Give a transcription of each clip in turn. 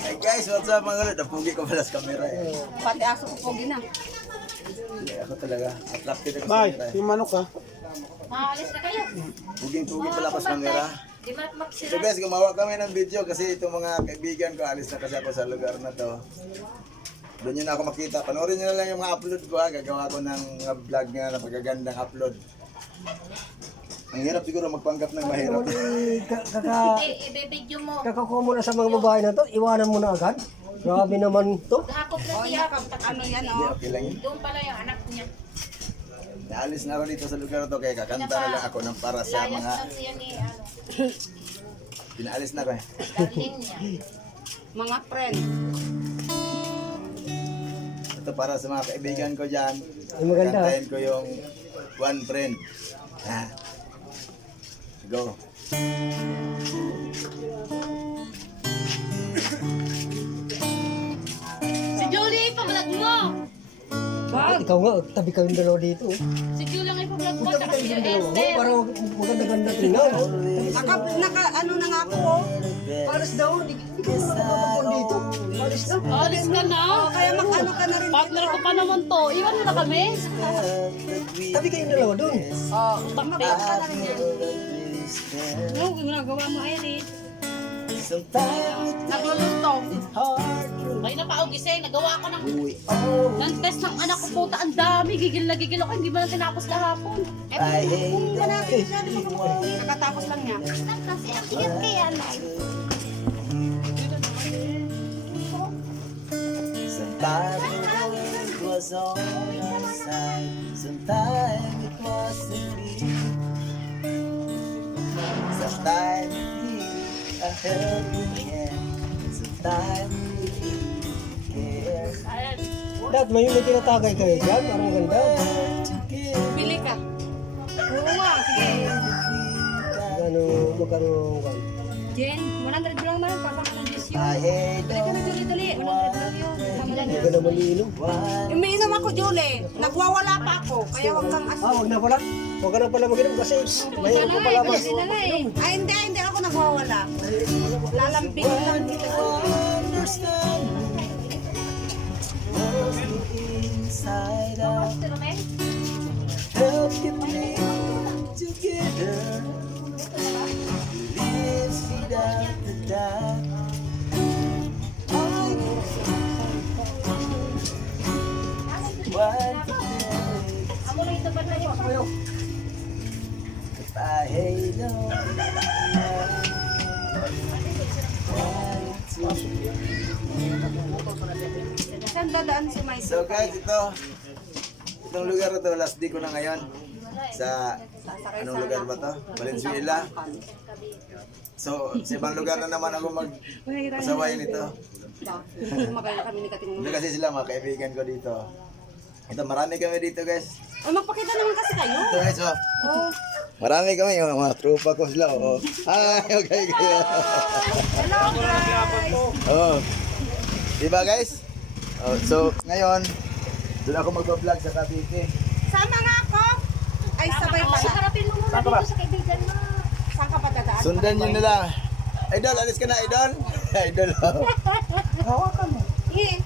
Hey guys, what's up mga lord? Napugi ko pala sa camera eh. Pati aso ko pogi na. Hindi, ako talaga. Attracted ako sa Bay, camera eh. yung manok ha. Maalis na kayo. Puging-pugi pala ako sa camera. Di ba magsira? So guys, gumawa kami ng video kasi itong mga kaibigan ko, alis na kasi ako sa lugar na to. Doon nyo na ako makita. Panoorin nyo na lang yung mga upload ko ha. Gagawa ko ng mga vlog nga na magagandang upload. Ang hirap siguro magpanggap ng mahirap. I-video mo. Kakakuha mo na sa mga babae na to, iwanan mo na agad. Grabe naman to. Hakot na siya. Ano yan, Hindi, oh. okay lang yun. Doon pala yung anak niya. Naalis na ako dito sa lugar na to kaya kakanta na lang ako ng para sa Layas mga... na siya ni ano. Pinaalis na ako eh. Darling niya. Mga friend. Ito para sa mga kaibigan ko dyan. Ay, maganda. Kantahin ko yung One Friend. Ha? Go. Si Julie, ipa-vlog mo. Ikaw nga, tabi kayong dalawa dito. Si Julie lang ipa-vlog mo. Tabi Saka si kayong dalawa. Esther. Para maganda-ganda tingnan. Ano na nga ako, oh. Paris daw, di ka naman nakapagpon dito. Paris na. Alis ka na. Kaya mag-ano ka na rin. Partner ko pa naman to. Iwan mo na kami. Tabi kayong dalawa doon. Oh, Bakit? ano ginagawa mo, Iris? Sometimes Nagluluto. Ay, napaugising. Nagawa ko ng test ng anak ko. Puta, ang dami. Gigil na gigil ako. Hindi ba na tinapos kahapon? I hate Kung ka natin siya, di ba kakatapos lang niya. Kasi ang cute kaya na. Sometimes it was on your side. Sometimes it wasn't me. Sometimes you need a helping hand. Sometimes you need care. Dad, may tinatagay kayo dyan. Parang maganda. Bili ka. Oo nga, sige. Magkano. Jen, 100 lang man. Papang ng juice yun. I hate Bili ka na, Julie, dali. 100 lang yun. Tama lang yun. Huwag ka na maliinom. Umiinom ako, Julie. Nagwawala pa ako. Kaya wag kang Huwag na pala. Huwag ka na pala mag-inom kasi may ko pala mas. Ay, hindi ako nagwawala. Lalambing lang kita. understand inside out. Help you bring together. Lives without the doubt. What to Amo lang ito ba na yung if I hate all Saan dadaan si Mike? So guys, itong lugar na to, last day ko na ngayon sa anong lugar ba to? Valenzuela. So, sa ibang lugar na naman ako mag-pasaway nito. Magaling kami ni Kating. Hindi kasi sila mga kaibigan ko dito. Ito, marami kami dito guys. Ay, magpakita naman kasi kayo. Ito guys, oh. Oh. Marami kami, yung mga tropa ko sila. Oh. Hi, okay, okay. Hello, guys. Oh. Diba guys? Oh, so, ngayon, doon ako mag-vlog sa Cavite. Sama nga ako. Ay, sabay pala. harapin mo muna dito sa kaibigan mo. Saan ka pa dadaan? Sundan nyo na lang. Idol, alis ka na, Idol. Idol, oh. Hawakan mo. Eh,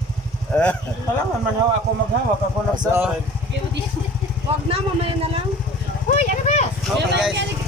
Kailangan man ako maghawak ako ng So, sasay. wag na, mamaya na lang. Uy, ano ba? okay guys.